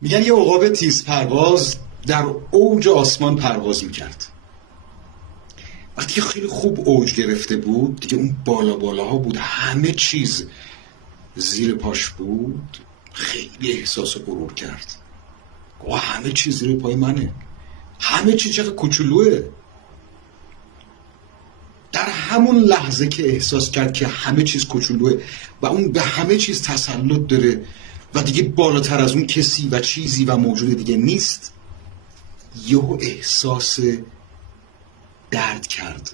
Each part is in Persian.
میگن یه عقاب تیز پرواز در اوج آسمان پرواز میکرد. وقتی که خیلی خوب اوج گرفته بود دیگه، اون بالا بالاها بود، همه چیز زیر پاش بود، خیلی احساس غرور کرد. همه چیز زیر پای منه، همه چیز چقدر کوچولوه. در همون لحظه که احساس کرد که همه چیز کوچولوه و اون به همه چیز تسلط داره و دیگه بالاتر از اون کسی و چیزی و موجود دیگه نیست، یهو احساس درد کرد.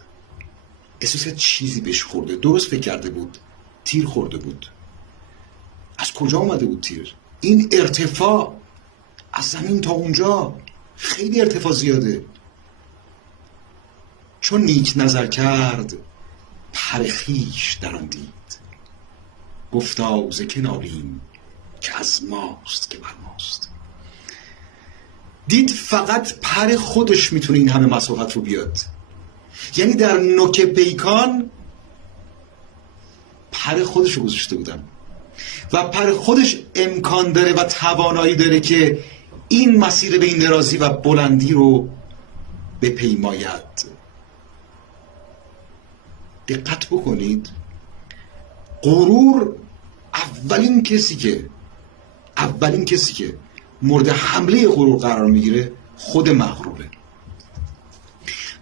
احساس چیزی بهش خورده. درست فکر کرده بود تیر خورده بود. از کجا اومده بود تیر؟ این ارتفاع از زمین تا اونجا خیلی ارتفاع زیاده. چون نیک نظر کرد پر خویش در آن دید، گفتا ز که نالیم که از ماست که بر ماست. دید فقط پر خودش میتونه این همه مسافت رو بیاد. یعنی در نوک پیکان پر خودش رو گذاشته بودن و پر خودش امکان داره و توانایی داره که این مسیر به این درازی و بلندی رو بپیماید. دقت بکنید، غرور اولین کسی که مورد حمله غرور قرار میگیره خود مغروره.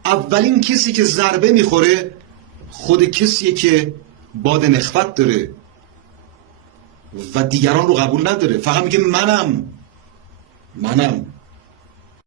اولین کسی که ضربه میخوره خود کسیه که باد نخوت داره و دیگران رو قبول نداره، فقط میگه منم.